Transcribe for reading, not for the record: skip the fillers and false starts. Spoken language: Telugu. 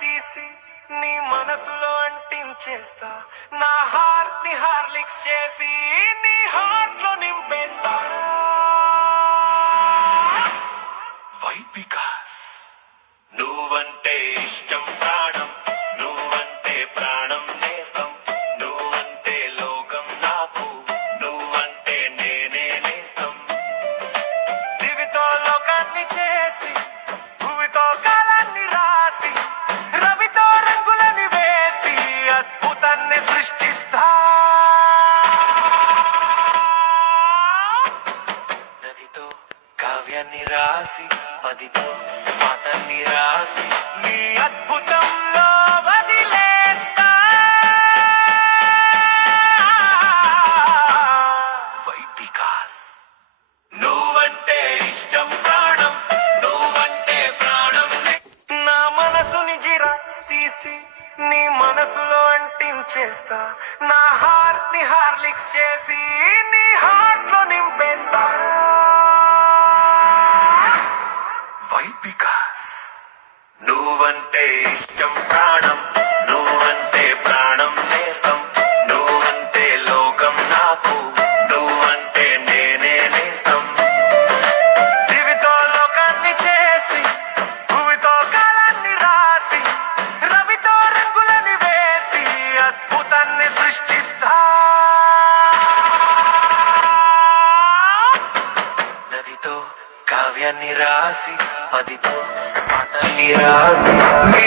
తీసి నీ మనసులో అంటించేస్తా, నా హార్ట్ ని హార్లిక్స్ చేసి నీ హార్ట్ లో నింపేస్తా. వై బికాస్ నువ్వంటే ఇష్టం ప్రాణం, నువ్వంటే ప్రాణం నేస్తం, నువ్వంటే లోకం నాకు, నువ్వంటే నేనే నేస్తం. దివితో లోకాన్ని చేసి భూమితో కాలాన్ని రాసి రవితో రంగులని వేసి అద్భుతాన్ని సృష్టిస్తా. నదితో కావ్యాన్ని రాసి పదితో పాతాన్ని రాసి నీ అద్భుతంలో వదిలేస్తా. వై బికాస్ నువ్వంటే ఇష్టం ప్రాణం, నువ్వంటే ప్రాణం. నా మనసుని జిరాక్స్ తీసి నీ మనసులో అంటించేస్తా, నా హార్ట్ ని హార్లిక్స్ చేసి నీ హార్ట్ లో నింపేస్తా. వై బికాస్ నువ్వంటే ఇష్టం ప్రాణం, నువ్వంటే ప్రాణం నేస్తం, నువ్వంటే లోకం నాకు, నువ్వంటే నేనే నేస్తం. దివితో లోకాన్ని చేసి భూమితో కాలాన్ని రాసి రవితో రంగులని వేసి అద్భుతాన్ని సృష్టిస్తా. నదితో కావ్యాన్ని రాసి పదితో పాతాన్ని రాసి నీ